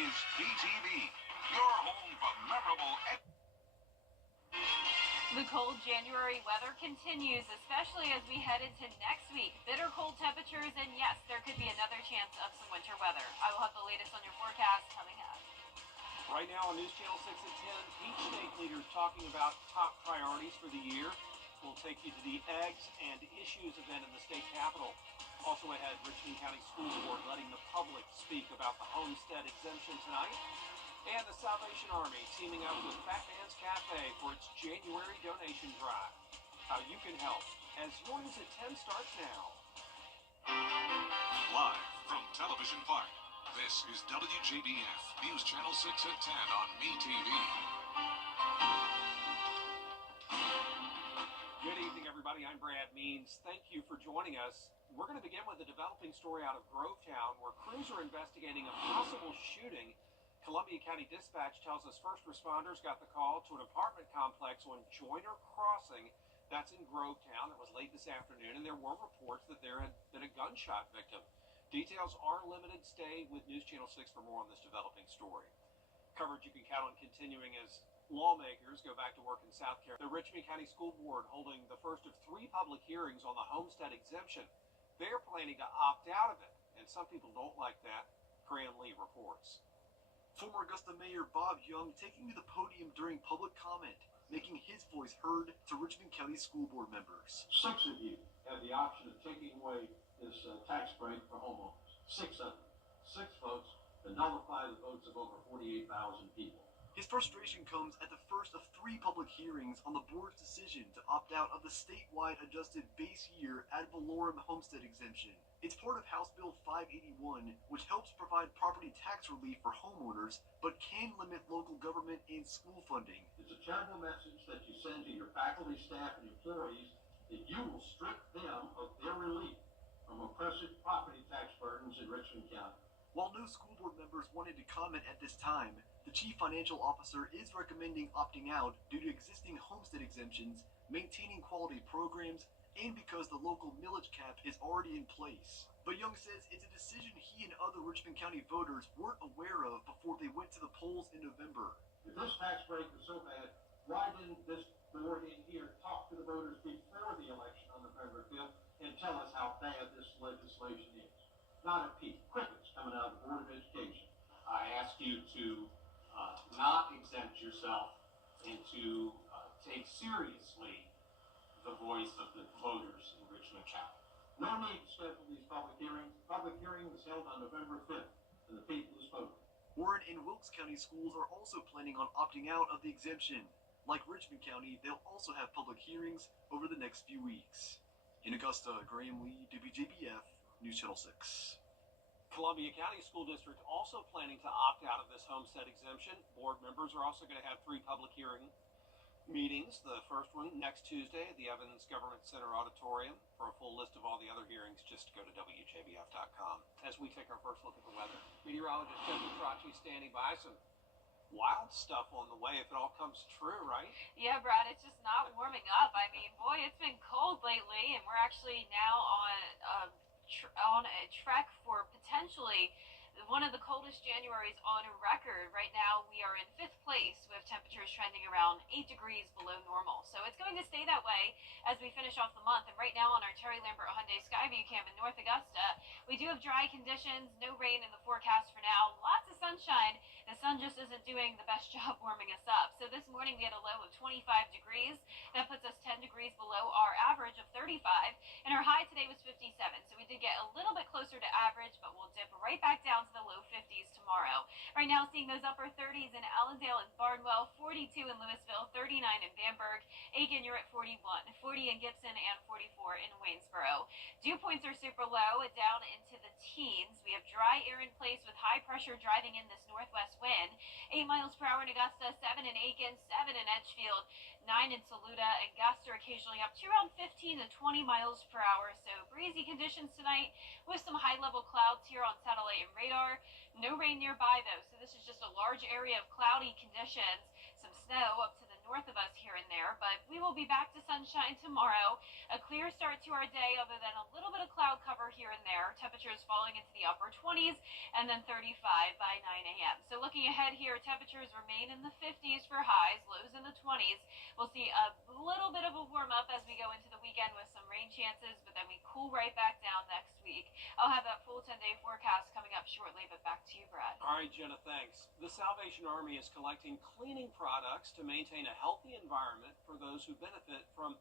is BTV, your home for memorable. The cold January weather continues, especially as we head into next week. Bitter cold temperatures, and yes, there could be another chance of some winter weather. I will have the latest on your forecast coming up. Right now on News Channel 6 at 10, each state leader is talking about top priorities for the year. We'll take you to the Eggs and Issues event in the state capitol. Also ahead, Richmond County School Board letting the public speak about the homestead exemption tonight. And the Salvation Army teaming up with Fat Man's Cafe for its January donation drive. How you can help as Your News at 10 starts now. Live from Television Park, this is WJBF, News Channel 6 at 10 on MeTV. Good evening, everybody. I'm Brad Means. Thank you for joining us. We're going to begin with a developing story out of Grovetown where crews are investigating a possible shooting. Columbia County Dispatch tells us first responders got the call to an apartment complex on Joyner Crossing. That's in Grovetown. It was late this afternoon, and there were reports that there had been a gunshot victim. Details are limited. Stay with News Channel 6 for more on this developing story. Coverage you can count on continuing as lawmakers go back to work in South Carolina. The Richmond County School Board holding the first of 3 public hearings on the homestead exemption. They're planning to opt out of it, and some people don't like that. Graham Lee reports. Former Augusta Mayor Bob Young taking to the podium during public comment, making his voice heard to Richmond County School Board members. 6 of you have the option of taking away this tax break for homeowners. 6 of you. 6 votes to nullify the votes of over 48,000 people. His frustration comes at the first of 3 public hearings on the board's decision to opt out of the statewide adjusted base year ad valorem homestead exemption. It's part of House Bill 581, which helps provide property tax relief for homeowners, but can limit local government and school funding. It's a terrible message that you send to your faculty, staff, and employees that you will strip them of their relief from oppressive property tax burdens in Richmond County. While no school board members wanted to comment at this time, the chief financial officer is recommending opting out due to existing homestead exemptions, maintaining quality programs, and because the local millage cap is already in place. But Young says it's a decision he and other Richmond County voters weren't aware of before they went to the polls in November. If this tax break was so bad, why didn't this board in here talk to the voters before the election on November 5th and tell us how bad this legislation is? Not a peep. Crickets coming out of the Board of Education. I ask you to not exempt yourself and to take seriously the voice of the voters in Richmond County. No need to schedule these public hearings. Public hearing was held on November 5th, and the people who spoke. Warren and Wilkes County schools are also planning on opting out of the exemption. Like Richmond County, they'll also have public hearings over the next few weeks. In Augusta, Graham Lee, WJBF, News Channel 6. Columbia County School District also planning to opt out of this homestead exemption. Board members are also going to have 3 public hearing meetings. The first one next Tuesday at the Evans Government Center Auditorium. For a full list of all the other hearings, just go to WJBF.com. As we take our first look at the weather, meteorologist Jen Petracci standing by. Some wild stuff on the way if it all comes true, right? Yeah, Brad, it's just not warming up. I mean, boy, it's been cold lately, and we're actually now on a trek for potentially one of the coldest Januaries on record. Right now, we are in 5th place with temperatures trending around 8 degrees below normal. So it's going to stay that way as we finish off the month. And right now on our Terry Lambert Hyundai Skyview Cam in North Augusta, we do have dry conditions, no rain in the forecast for now, lots of sunshine. The sun just isn't doing the best job warming us up. So this morning we had a low of 25 degrees. That puts us 10 degrees below our average of 35. And our high today was 57. So we did get a little bit closer to average, but we'll dip right back down to the low 50s tomorrow. Right now, seeing those upper 30s in Allendale and Barnwell, 42 in Louisville, 39 in Bamberg. Aiken, you're at 41, 40 in Gibson, and 44 in Waynesboro. Dew points are super low, down into the teens. We have dry air in place with high pressure driving in this northwest wind. 8 miles per hour in Augusta, 7 in Aiken, 7 in Edgefield, 9 in Saluda, and gusts are occasionally up to around 15 to 20 miles per hour. So breezy conditions tonight with some high-level clouds here on satellite and radar. No rain nearby, though, so this is just a large area of cloudy conditions. Some snow up to the north of us here and there, but we will be back to sunshine tomorrow. A clear start to our day other than a little bit of cloud cover here and there. Temperatures falling into the upper 20s and then 35 by 9 a.m. So looking ahead here, temperatures remain in the 50s for highs, lows in the 20s. We'll see a little bit of a warm up as we go into the weekend with some rain chances, but then we cool right back down next week. I'll have that full 10-day forecast coming up shortly, but back to you, Brad. All right, Jenna, thanks. The Salvation Army is collecting cleaning products to maintain a healthy environment for those who benefit from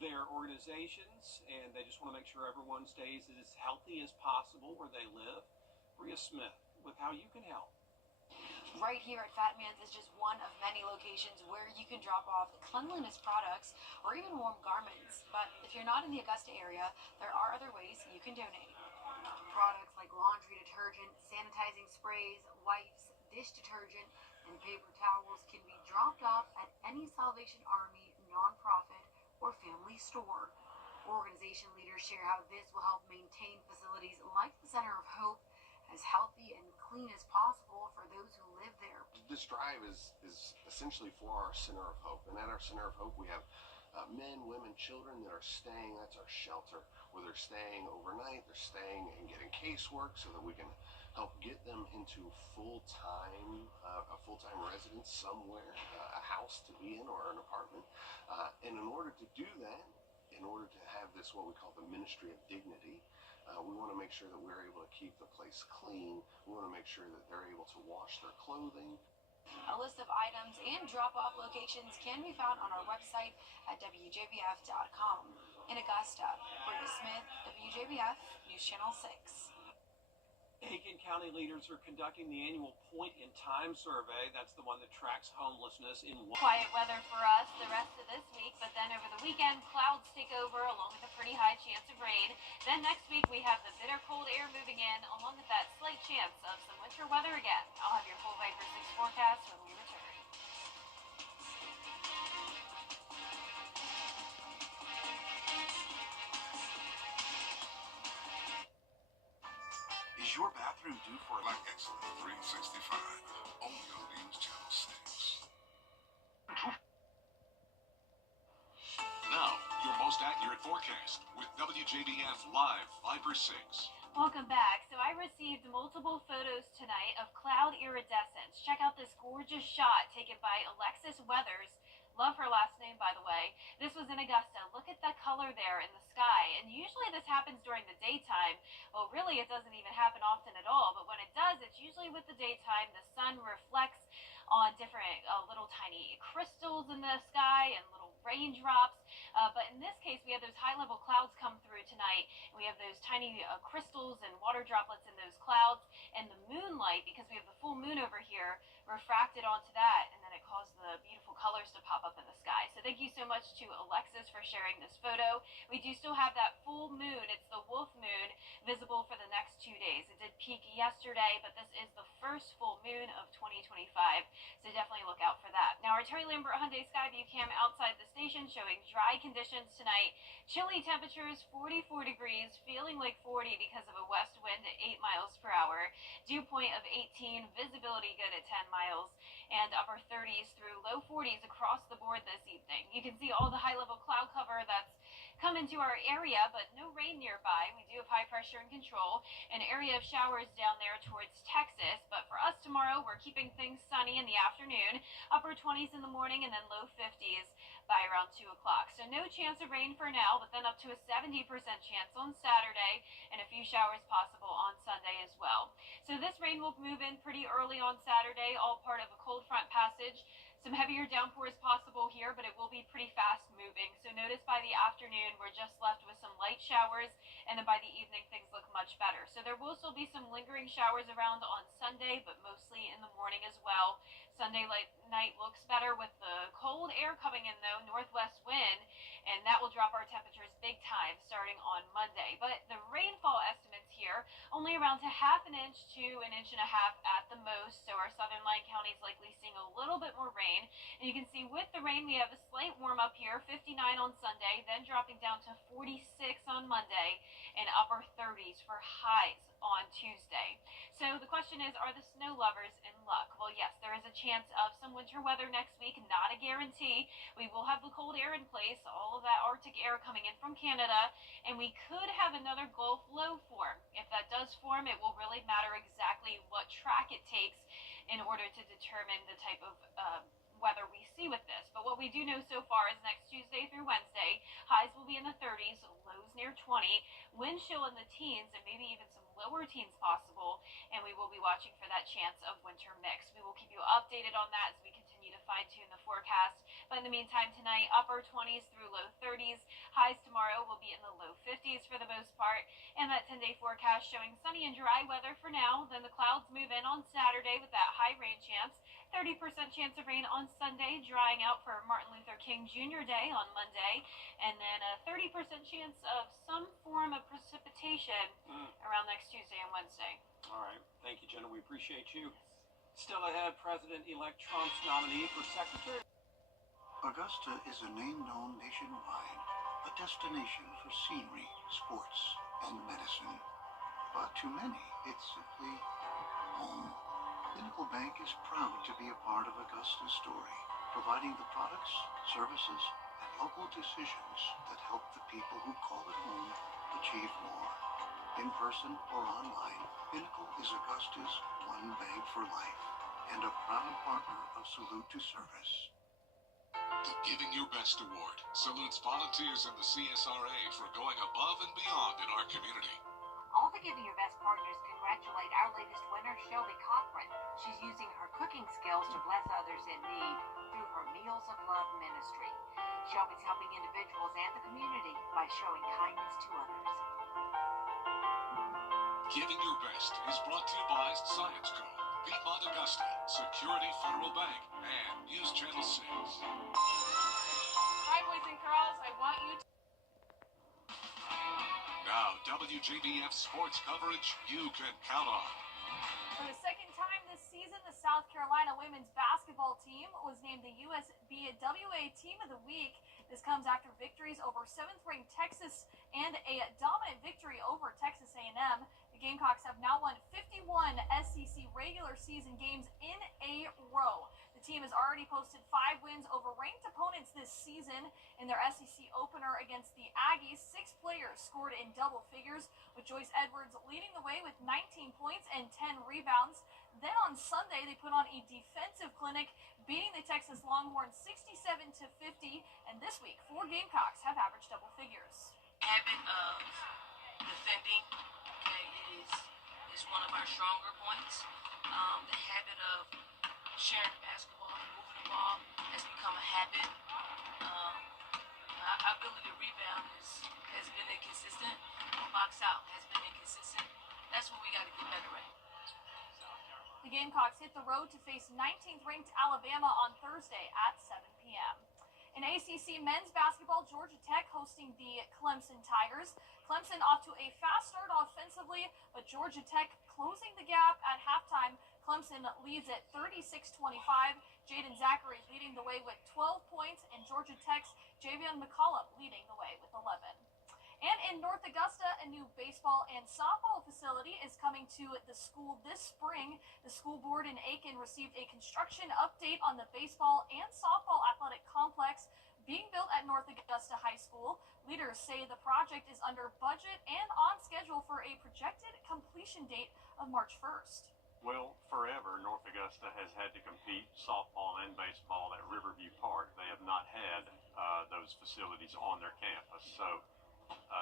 their organizations, and they just want to make sure everyone stays as healthy as possible where they live. Bria Smith with how you can help. Right here at Fat Man's is just one of many locations where you can drop off cleanliness products or even warm garments. But if you're not in the Augusta area, there are other ways you can donate. Products like laundry detergent, sanitizing sprays, wipes, dish detergent, and paper towels can be dropped off at any Salvation Army nonprofit or family store. Organization leaders share how this will help maintain facilities like the Center of Hope as healthy and clean as possible for those who live there. This drive is essentially for our Center of Hope, and at our Center of Hope we have men, women, children that are staying. That's our shelter, where they're staying overnight, they're staying and getting casework so that we can help get them into a full-time residence somewhere, a house to be in or an apartment. And in order to do that, in order to have this, what we call the Ministry of Dignity, we want to make sure that we're able to keep the place clean. We want to make sure that they're able to wash their clothing. A list of items and drop-off locations can be found on our website at WJBF.com. In Augusta, Bria Smith, WJBF News Channel 6. Aiken County leaders are conducting the annual Point in Time survey. That's the one that tracks homelessness in one. Quiet weather for us the rest of this week, but then over the weekend, clouds take over along with a pretty high chance of rain. Then next week, we have the bitter cold air moving in, along with that slight chance of some winter weather again. I'll have your full Viper 6 forecast when we return. Is your bathroom due for like excellent 365? Only on News Channel 6. Now, your most accurate forecast with WJBF Live Viper 6. Welcome back. So I received multiple photos tonight of cloud iridescence. Check out this gorgeous shot taken by Alexis Weathers. Love her last name, by the way. This was in Augusta. Look at that color there in the sky. And usually this happens during the daytime. Well, really, it doesn't even happen often at all. But when it does, it's usually with the daytime. The sun reflects on different little tiny crystals in the sky and little raindrops. But in this case, we have those high-level clouds come through tonight. And we have those tiny crystals and water droplets in those clouds. And the moonlight, because we have the full moon over here, refracted onto that. And then it caused the beautiful colors to pop up in the sky. So thank you so much to Alexis for sharing this photo. We do still have that full moon. It's the wolf moon visible for the next 2 days. It did peak yesterday, but this is the first full moon of 2025. So definitely look out for that. Now, our Terry Lambert Hyundai Skyview cam outside the station showing dry conditions tonight. Chilly temperatures, 44 degrees, feeling like 40 because of a west wind at 8 miles per hour. Dew point of 18, visibility good at 10 miles, and upper 30s through low 40s across the board this evening. You can see all the high-level cloud cover that's come into our area, but no rain nearby. We do have high pressure and control, an area of showers down there towards Texas, but for us tomorrow, we're keeping things sunny in the afternoon, upper 20s in the morning, and then low 50s by around 2 o'clock. So no chance of rain for now, but then up to a 70% chance on Saturday, and a few showers possible on Sunday as well. So this rain will move in pretty early on Saturday, all part of a cold front passage. Some heavier downpours possible here, but it will be pretty fast moving. So notice by the afternoon, we're just left with some light showers, and then by the evening, things look much better. So there will still be some lingering showers around on Sunday, but mostly in the morning as well. Sunday night looks better with the cold air coming in, though, northwest wind, and that will drop our temperatures big time starting on Monday. But the rainfall estimates here, only around to ½ inch to 1.5 inches at the most. So our southern line counties likely seeing a little bit more rain. And you can see with the rain, we have a slight warm up here, 59 on Sunday, then dropping down to 46 on Monday, and upper 30s for highs on Tuesday. So the question is, are the snow lovers in luck? Well, yes, there is a chance of some winter weather next week, not a guarantee. We will have the cold air in place, all of that Arctic air coming in from Canada, and we could have another Gulf low form. If that does form, it will really matter exactly what track it takes in order to determine the type of weather we see with this. But what we do know so far is next Tuesday through Wednesday, highs will be in the 30s, lows near 20, wind chill in the teens, and maybe even some lower teens possible, and we will be watching for that chance of winter mix. We will keep you updated on that as we continue to fine-tune the forecast. But in the meantime, tonight, upper 20s through low 30s. Highs tomorrow will be in the low 50s for the most part, and that 10-day forecast showing sunny and dry weather for now. Then the clouds move in on Saturday with that high rain chance. 30% chance of rain on Sunday, drying out for Martin Luther King Jr. Day on Monday, and then a 30% chance of some form of precipitation around next Tuesday and Wednesday. All right. Thank you, Jenna. We appreciate you. Still ahead, President-elect Trump's nominee for Secretary. Augusta is a name known nationwide, a destination for scenery, sports, and medicine. But to many, it's simply home. Pinnacle Bank is proud to be a part of Augusta's story, providing the products, services, and local decisions that help the people who call it home achieve more. In person or online, Pinnacle is Augusta's one bank for life and a proud partner of Salute to Service. The Giving Your Best Award salutes volunteers in the CSRA for going above and beyond in our community. All the Giving Your Best partners congratulate our latest winner, Shelby Cochran. She's using her cooking skills to bless others in need through her Meals of Love ministry. Shelby's helping individuals and the community by showing kindness to others. Giving Your Best is brought to you by Science Co., Piedmont Augusta, Security Federal Bank, and News Channel 6. Hi, boys and girls. I want you to... Now, WJBF sports coverage you can count on. For the second time this season, the South Carolina women's basketball team was named the USBWA Team of the Week. This comes after victories over 7th-ranked Texas and a dominant victory over Texas A&M. The Gamecocks have now won 51 SEC regular season games in a row. The team has already posted 5 wins over ranked opponents this season. In their SEC opener against the Aggies, 6 players scored in double figures, with Joyce Edwards leading the way with 19 points and 10 rebounds. Then on Sunday, they put on a defensive clinic, beating the Texas Longhorns 67-50. And this week, 4 Gamecocks have averaged double figures. Habit of defending, is one of our stronger points. The habit of sharing the basketball and moving the ball has become a habit. Our ability to rebound has been inconsistent. Box out has been inconsistent. That's what we got to get better at. The Gamecocks hit the road to face 19th-ranked Alabama on Thursday at 7 p.m. In ACC men's basketball, Georgia Tech hosting the Clemson Tigers. Clemson off to a fast start offensively, but Georgia Tech closing the gap at halftime. Clemson leads at 36-25. Jaden Zachary leading the way with 12 points, and Georgia Tech's Javion McCollum leading the way with 11. And in North Augusta, a new baseball and softball facility is coming to the school this spring. The school board in Aiken received a construction update on the baseball and softball athletic complex being built at North Augusta High School. Leaders say the project is under budget and on schedule for a projected completion date of March 1st. Well, forever, North Augusta has had to compete softball and baseball at Riverview Park. They have not had those facilities on their campus. So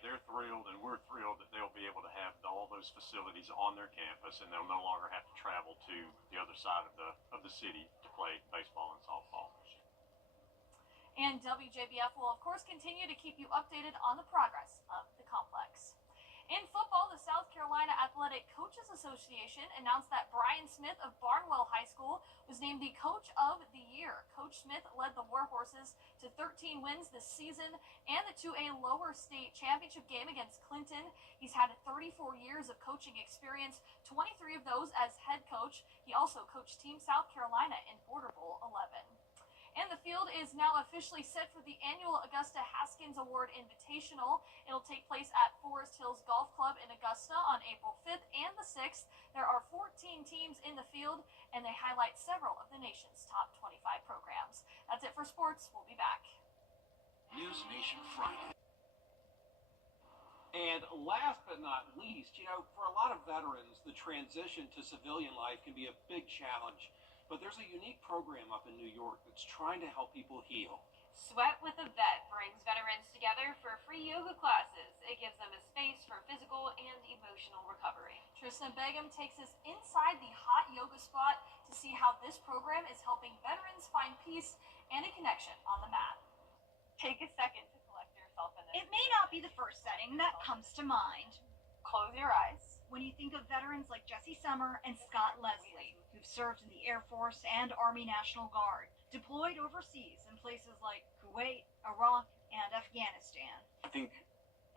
they're thrilled, and we're thrilled that they'll be able to have all those facilities on their campus, and they'll no longer have to travel to the other side of the city to play baseball and softball. And WJBF will, of course, continue to keep you updated on the progress of the complex. In football, the South Carolina Athletic Coaches Association announced that Brian Smith of Barnwell High School was named the Coach of the Year. Coach Smith led the Warhorses to 13 wins this season and to a lower state championship game against Clinton. He's had 34 years of coaching experience, 23 of those as head coach. He also coached Team South Carolina in Border Bowl 11. And the field is now officially set for the annual Augusta Haskins Award Invitational. It'll take place at Forest Hills Golf Club in Augusta on April 5th and the 6th. There are 14 teams in the field, and they highlight several of the nation's top 25 programs. That's it for sports. We'll be back. News Nation Friday. And last but not least, for a lot of veterans, the transition to civilian life can be a big challenge. But there's a unique program up in New York that's trying to help people heal. Sweat with a Vet brings veterans together for free yoga classes. It gives them a space for physical and emotional recovery. Tristan Begum takes us inside the hot yoga spot to see how this program is helping veterans find peace and a connection on the mat. Take a second to collect yourself in this. It may not be the first setting that comes to mind Close your eyes. when you think of veterans like Jesse Summer and Scott Leslie, who've served in the Air Force and Army National Guard, deployed overseas in places like Kuwait, Iraq, and Afghanistan. I think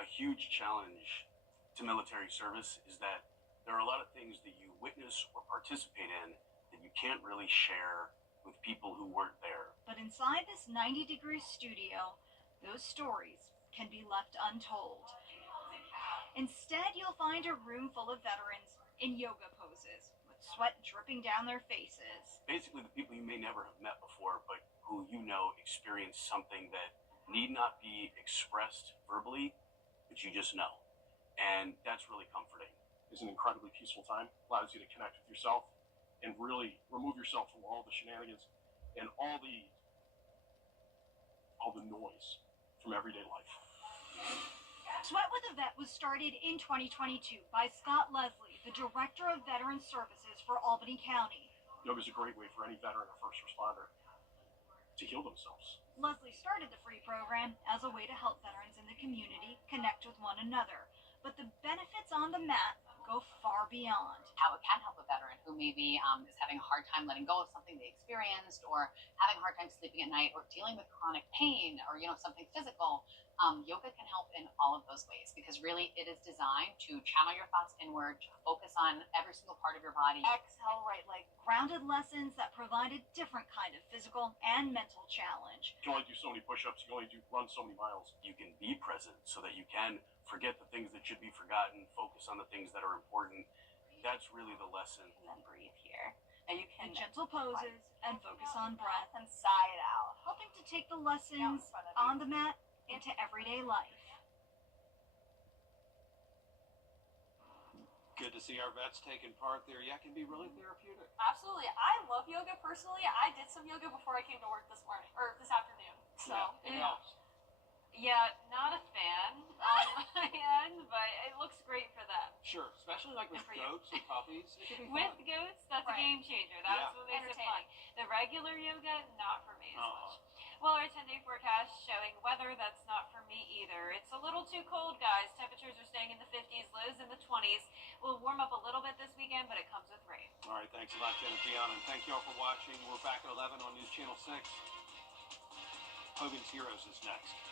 a huge challenge to military service is that there are a lot of things that you witness or participate in that you can't really share with people who weren't there. But inside this 90-degree studio, those stories can be left untold. Instead, you'll find a room full of veterans in yoga poses, with sweat dripping down their faces. Basically, the people you may never have met before, but who experienced something that need not be expressed verbally, but you just know. And that's really comforting. It's an incredibly peaceful time, allows you to connect with yourself and really remove yourself from all the shenanigans and all the noise from everyday life. Sweat with a Vet was started in 2022 by Scott Leslie, the Director of Veteran Services for Albany County. Yoga is a great way for any veteran or first responder to heal themselves. Leslie started the free program as a way to help veterans in the community connect with one another. But the benefits on the mat go far beyond. How it can help a veteran who maybe is having a hard time letting go of something they experienced, or having a hard time sleeping at night, or dealing with chronic pain, or something physical. Yoga can help in all of those ways, because really it is designed to channel your thoughts inward, to focus on every single part of your body. Exhale, right leg. Grounded lessons that provide a different kind of physical and mental challenge. You can only do so many push-ups, you can only run so many miles. You can be present so that you can forget the things that should be forgotten, focus on the things that are important. That's really the lesson. And then breathe here. And you can Gentle poses and focus on breath, and sigh it out. helping to take the lessons on the mat into everyday life. Good to see our vets taking part there. Yeah, it can be really therapeutic. Absolutely. I love yoga personally. I did some yoga before I came to work this morning, or this afternoon. So It helps. Yeah, not a fan on my end, but it looks great for them. Sure, especially like with Good for you. goats and puppies. It can be With fun. goats, that's Right. a game changer. That's Yeah. what makes it fun. Entertaining. The regular yoga, not for me as Uh-uh. much. Well, our 10-day forecast showing weather that's not for me either. It's a little too cold, guys. Temperatures are staying in the 50s, lows in the 20s. We'll warm up a little bit this weekend, but it comes with rain. All right, thanks a lot, Jen and Tiana, and thank you all for watching. We're back at 11 on News Channel 6. Hogan's Heroes is next.